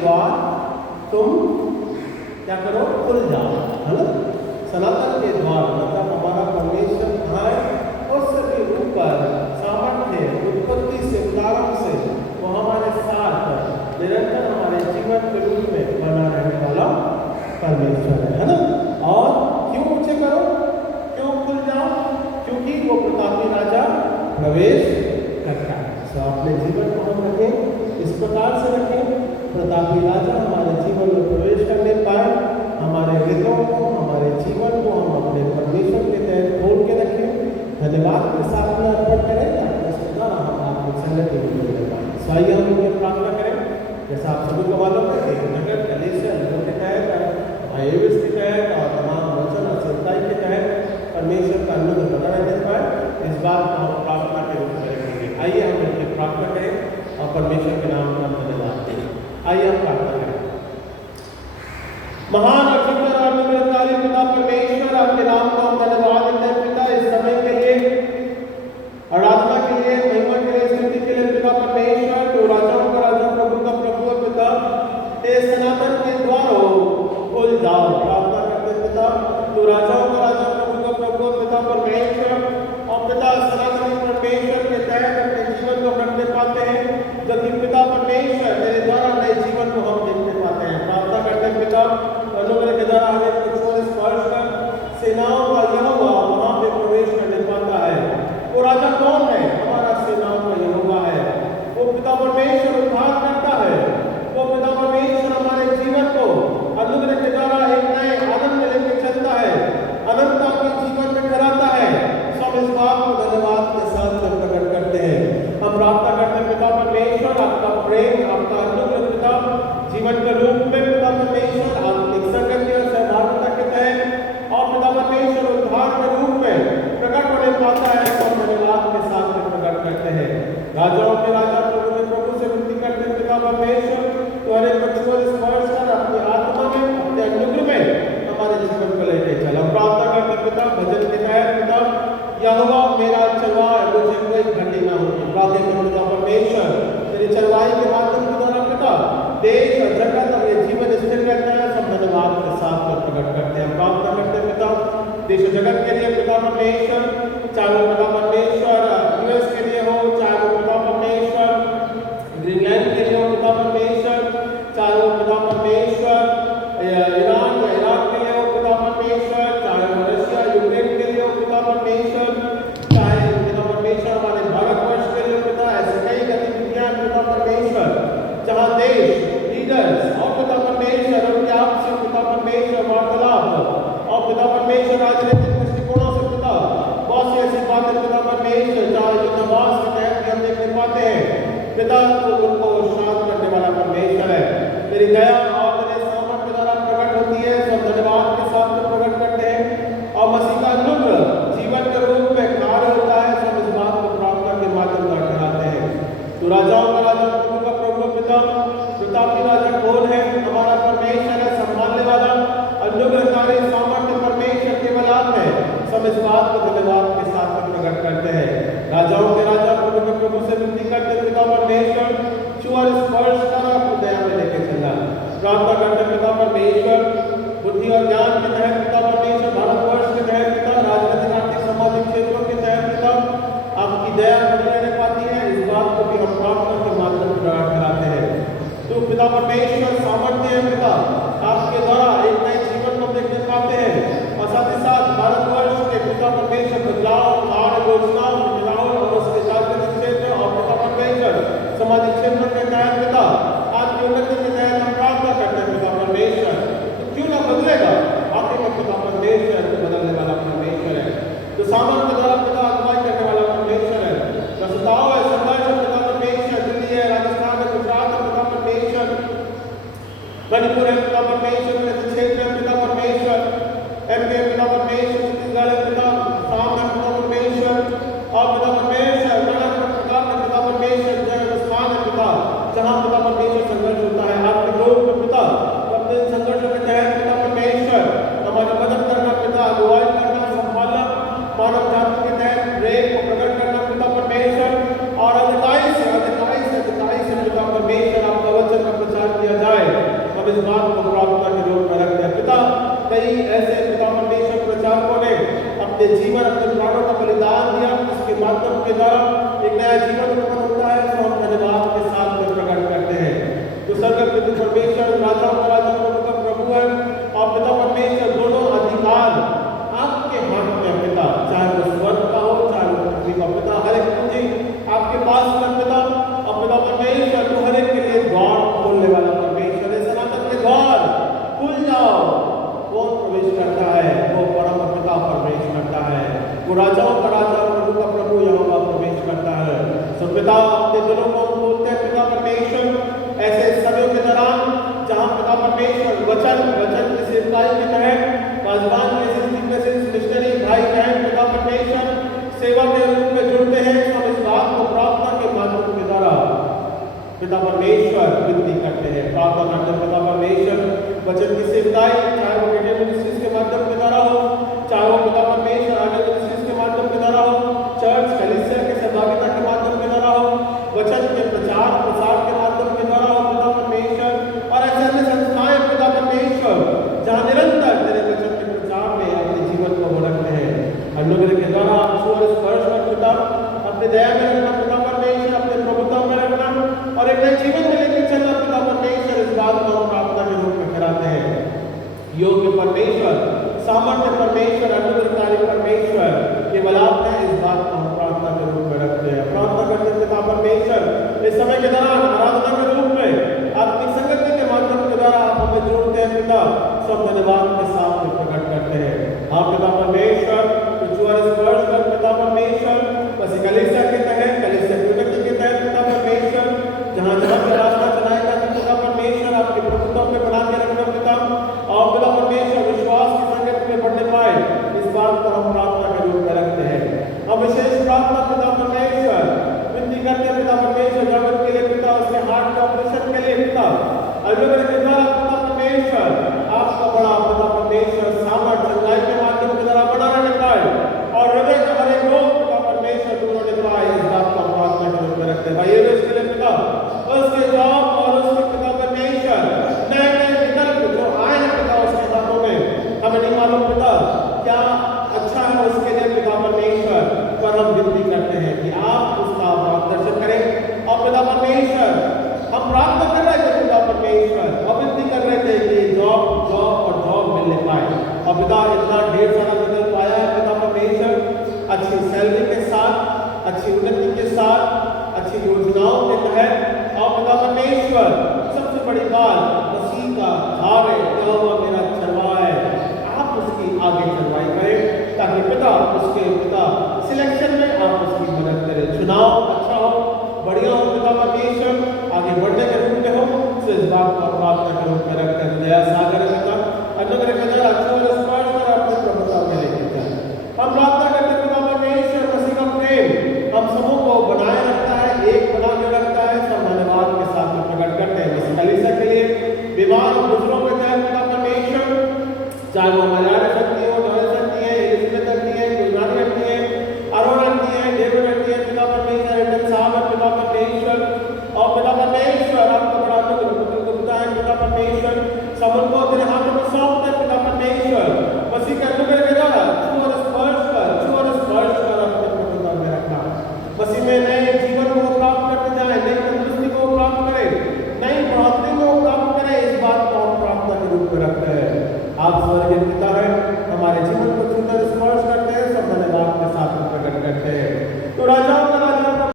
द्वार तुम क्या करो, खुल जाओ, है ना। सनातन के द्वार मतलब हमारा परमेश्वर कहाँ है, और सभी ऊपर सामर्थ्य उत्पत्ति से प्रारंभ से वो हमारे साथ निरंतर हमारे जीवन के रूप में बना रहने वाला परमेश्वर है ना। और क्यों ऊंचे करो, क्यों खुल जाओ, क्योंकि वो प्रतापी राजा प्रवेश करता है। तो अपने जीवन को हम रखें, इस प्रकार से रखें, प्रतापी राजा हमारे जीवन में प्रवेश करने पाए, हमारे हृदयों को, हमारे जीवन को हम अपने परमेश्वर के तहत खोल के रखें, धन्यवाद के साथ में अर्पण करें, ताकि इसके द्वारा हम आपकी संगति में जुड़ पाएं। आइए हम उनकी प्रार्थना करें। जैसा आप सभी को मालूम है कि नगर कलीसिया लोगों के तहत, आयुष के तहत और तमाम वचन और सच्चाई के तहत परमेश्वर का अनुग्रह बना रहने पाए, इस बात को हम प्रार्थना के रूप में रखेंगे। आइए हम उनकी प्रार्थना करें और परमेश्वर के नाम का धन्यवाद दें। आइए हम प्रार्थना करें। महान और सुंदर और अनुग्रहकारी पिता परमेश्वर, आपके नाम को हम धन्यवाद देते हैं पिता, इस समय के लिए, आराधना के लिए, महिमा के लिए, स्तुति के लिए पिता परमेश्वर। तो राजाओं का राजा, प्रभु का प्रभु पिता, हे सनातन के द्वारों खुल जाओ, प्रार्थना करते पिता। तो राजाओं का राजा, प्रभु का प्रभु पिता परमेश्वर, और पिता सनातन परमेश्वर के तहत अपने जीवन को रखने पाते हैं, जबकि पिता परमेश्वर तेरे द्वारा नए जीवन को हम देखने पाते हैं। प्रार्थना करते हैं पिता, अनुग्रह के द्वारा हमें कुछ स्पर्श कर सेनाओं का यहोवा वहां पे प्रवेश करने पाता है। वो राजा कौन है? हमारा सेनाओं का यहोवा है। वो पिता परमेश्वर उद्धार करता है। वो पिता परमेश्वर हमारे जीवन को अनुग्रह के द्वारा एक नए आनंद में लेकर चलता है, अनंतता के जीवन में कराता है। सब इस बात को धन्यवाद के साथ प्रकट करते हैं। हम प्रार्थना करते हैं पिता परमेश्वर, आपका प्रेम, आपका अनुग्रह पिता जीवन के रूप में पिता परमेश्वर आत्मिक संगति और सहभागिता के तहत और पिता परमेश्वर उद्धार के रूप में प्रकट होने पाता है। सब धन्यवाद के साथ प्रकट करते हैं। राजाओं के राजा, प्रभु के प्रभु से विनती करते हैं पिता परमेश्वर, तो हर एक बच्चों को स्पर्श कर अपनी आत्मा में, अपने अनुग्रह में हमारे जीवन को लेके चल। हम प्रार्थना करते हैं पिता, भजन के तहत पिता, यहोवा मेरा चरवाहा, मुझे कोई घटी ना हो। प्रार्थना करते पिता परमेश्वर, तेरी चरवाही के माध्यम के द्वारा पिता देश और जगत और ये जीवन स्थिर रहता है। सब धन्यवाद के साथ प्रकट करते हैं। प्रार्थना करते हैं पिता, देश और जगत के लिए पिता परमेश्वर, चाहे वो पिता परमेश्वर यूएस के लिए हो, चाहे वो पिता परमेश्वर ग्रीनलैंड के लिए हो पिता परमेश्वर, चाहे वो पिता परमेश्वर ईरान या इराक के लिए हो पिता परमेश्वर, चाहे वो रशिया यूक्रेन के लिए हो पिता परमेश्वर, चाहे पिता परमेश्वर हमारे भारतवर्ष के लिए पिता, ऐसे कई गतिविधियां पिता परमेश्वर जहाँ देश लीडर्स और पिता परमेश्वर उनके आपसी पिता परमेश्वर वार्तालाप और पिता परमेश्वर राजनीतिक दृष्टिकोणों से पिता बहुत सी ऐसी बातें पिता परमेश्वर चाहे युद्धाभ्यास के तहत हम देखने पाते हैं पिता, तो उनको शांत करने वाला परमेश्वर है। तेरी दया और तेरे सामर्थ के द्वारा प्रकट होती है। सब धन्यवाद के साथ प्रकट करते हैं और मसीह का अनुग्रह जीवन के रूप में कार्य होता है। सब इस बात को प्रार्थना के माध्यम द्वारा कराते हैं। तो राजाओं का राजा, प्रभु का प्रभु पिता, प्रतापी राजा कौन है? हमारा परमेश्वर है, संभालने वाला, अनुग्रहकारी, सामर्थ्य परमेश्वर केवल आप है। सब इस बात को धन्यवाद के साथ प्रकट करते हैं। राजाओं के राजा, प्रभु के प्रभु से विनती करते पिता परमेश्वर, छुआ स्पर्श कर अपनी दया में लेके चलना। प्रार्थना करते पिता परमेश्वर, बुद्धि और ज्ञान के तहत पिता परमेश्वर, भारतवर्ष के तहत पिता, राजनीतिक आर्थिक सामाजिक क्षेत्रों के तहत पिता आपकी दया बनी रहने पाती है। इस बात को भी हम प्रार्थना के माध्यम से कराते हैं। तो पिता परमेश्वर सामर्थ्य है पिता, आपके द्वारा एक नए जीवन को देखने पाते हैं और साथ ही साथ भारतवर्ष के पिता परमेश्वर बदलाव, कार्य योजनाओं, महिलाओं और उसके राजनीतिक क्षेत्र और पिता परमेश्वर सामाजिक क्षेत्रों के तहत पिता आपकी उन्नति के तहत हम प्रार्थना करते हैं पिता परमेश्वर, तो क्यों ना बदलेगा? आखिर में पिता परमेश्वर बदलने वाला परमेश्वर है, तो सामर्थ्य द्वारा पिता अगुवाई करने वाला परमेश्वर है। प्रस्ताव है, संघर्ष है पिता परमेश्वर, दिल्ली है, राजस्थान है, गुजरात है पिता परमेश्वर, मणिपुर है पिता परमेश्वर, क्षेत्र है पिता परमेश्वर, एमपी है पिता परमेश्वर, छत्तीसगढ़ है पिता, आसाम है पिता परमेश्वर और पिता परमेश्वर पिता परमेश्वर, राजस्थान है पिता, जहाँ पिता परमेश्वर संघर्ष होता है आपके लोग में पिता, तो अपने संघर्षों के तहत पिता परमेश्वर हमारी मदद करना पिता, अगुवाई करना, संभालना, मानव जाति के तहत प्रेम को प्रकट करना पिता परमेश्वर और अधिकारी से पिता परमेश्वर आपका वचन का प्रचार किया जाए। सब इस बात को प्रार्थना के रूप में रखते हैं। पिता, कई ऐसे पिता परमेश्वर प्रचारकों ने अपने जीवन, अपने प्राणों का बलिदान दिया, जिसके माध्यम के द्वारा एक नया जीवन उत्पन्न होता है, सो हम धन्यवाद के साथ में प्रकट करते हैं। तो सर्व पिता परमेश्वर राजाओं का राजा, प्रभु का प्रभु है, और पिता परमेश्वर दोनों अधिकार आपके हाथ में पिता, चाहे वो स्वर्ग का हो, चाहे वो पृथ्वी का। पिता, हर एक पूंजी आपके पास में पिता, और पिता परमेश्वर तो हर एक के लिए द्वार खोलने वाला परमेश्वर है। सनातन के द्वार खुल जाओ, कौन प्रवेश करता है? वो परम पिता प्रवेश करता है, वो राजाओं का राजा, प्रभु का प्रभु यहोवा प्रवेश करता है। सो पिता, अपने दिलों को हम खोलते हैं पिता परमेश्वर, ऐसे समय के दौरान जहाँ पिता परमेश्वर वचन की सेवकाई के तहत बाजवान के मिशनरी भाई बहन पिता परमेश्वर सेवा के रूप में जुड़ते हैं, हम इस बात को प्रार्थना के माध्यम के द्वारा पिता परमेश्वर विनती करते हैं। प्रार्थना करते हैं पिता परमेश्वर, वचन की सेवकाई, चाहे वो बेटे मिनिस्ट्रीज के माध्यम के द्वारा हो, चाहे वो पिता परमेश्वर आगे मिनिस्ट्रीज के माध्यम के द्वारा हो, चर्च कलीसिया के सहभागिता के माध्यम के द्वारा हो, वचन के प्रचार प्रसार के माध्यम के द्वारा हो पिता परमेश्वर, और ऐसे अन्य संस्थाएं पिता परमेश्वर जहाँ निरंतर तेरे वचन के प्रचार में अपने जीवन को वो रखते हैं। हम लोगों के द्वारा स्पर्श कर पिता, अपने दया में रखना पिता परमेश्वर, अपने प्रभुत्व में रखना और एक नए जीवन में लेकर चलना पिता परमेश्वर, इस बात को हम प्रार्थना के रूप में कराते हैं। योग्य परमेश्वर, सामर्थ्य परमेश्वर, अनुग्रहकारी परमेश्वर, केवल आप हैं, इस बात को हम प्रार्थना के रूप में रखते हैं। प्रार्थना करते पिता परमेश्वर, इस समय के दौरान आराधना के रूप में आपकी संगति के माध्यम के द्वारा आप हमें जोड़ते हैं पिता, सब धन्यवाद के साथ में प्रकट करते हैं। आप पिता परमेश्वर स्पर्श कर पिता परमेश्वर, बस कलीसिया के तहत, कलीसिया की उन्नति के तहत पिता परमेश्वर, जहाँ जहाँ पे रास्ता चलाए जाते पिता परमेश्वर, आपके प्रभुत्व में बना के रखना पिता, और पिता परमेश्वर विश्वास की संगत में बढ़ने पाए, इस बात को हम प्रार्थना के रूप में रखते हैं। हम विशेष प्रार्थना पिता परमेश्वर विनती करते हैं पिता परमेश्वर, जगत के लिए पिता, उसके हार्ट के ऑपरेशन के लिए पिता, अल्बेगर के द्वारा पिता परमेश्वर, आपका बड़ा पिता परमेश्वर सामर्थ्य चंगाई के माध्यम के द्वारा बना रहने पाए, और हृदय का हर एक रोग पिता परमेश्वर दूर होने पाए, इस बात को प्रार्थना के रूप में रखते हैं। भाई ये के लिए पिता, उसके जॉब और उसके पिता परमेश्वर नए नए विकल्प जो आए हैं पिता उसके हाथों में, हमें नहीं मालूम पिता क्या अच्छा है उसके लिए पिता परमेश्वर, पर हम विनती करते हैं कि आप उसका मार्गदर्शन करें। और पिता परमेश्वर, हम प्रार्थना कर रहे थे पिता परमेश्वर, और विनती कर रहे थे कि जॉब मिलने पाए, और पिता इतना ढेर सारा विकल्प आया है पिता परमेश्वर, अच्छी सैलरी के साथ, अच्छी उन्नति के साथ, अच्छी योजनाओं के तहत, और पिता परमेश्वर सबसे बड़ी बात मसीह का हारे यहोवा मेरा चरवाहा है, आप उसकी आगे चरवाई करें, ताकि पिता उसके पिता सिलेक्शन में आप उसकी मदद करें, चुनाव अच्छा हो, बढ़िया हो पिता परमेश्वर, आगे बढ़ने के रूप में हो। तो इस बात को प्रार्थना के रूप में रखते हैं। दया सागर पिता, अनुग्रह के द्वारा अच्छे स्पर्श कर अपने प्रभुता में लेकर जाए। हम प्रार्थना करते हैं पिता परमेश्वर, मसीह का प्रेम हम सबों को बनाए रखता है, एक बना के रखता है, सब धन्यवाद के साथ में प्रकट करते हैं। इस कलीसिया के लिए बीमार बुजुर्गों के तहत पिता परमेश्वर, चाहे वो मजारे सकती हो, नौरे सकती है, एलिजबेथ रखती है, गुलनारी रखती है, अरुण रखती है, डेविड रखती है पिता परमेश्वर, एडन साहब है पिता परमेश्वर, और पिता परमेश्वर आपका बड़ा गुप्ता है पिता परमेश्वर, समन को तेरे हाथों में सौंपते हैं पिता परमेश्वर, मसीह के अनुग्रह के द्वारा छू और स्पर्श कर अपने प्रभुता में रखना, मसीह में नए जीवन को प्राप्त करते जाए, नई तंदुरुस्ती को प्राप्त करें, नई बढ़ोतरी को प्राप्त करें, इस बात को हम प्रार्थना के रूप में रखते हैं। आप स्वर्गीय पिता है, हमारे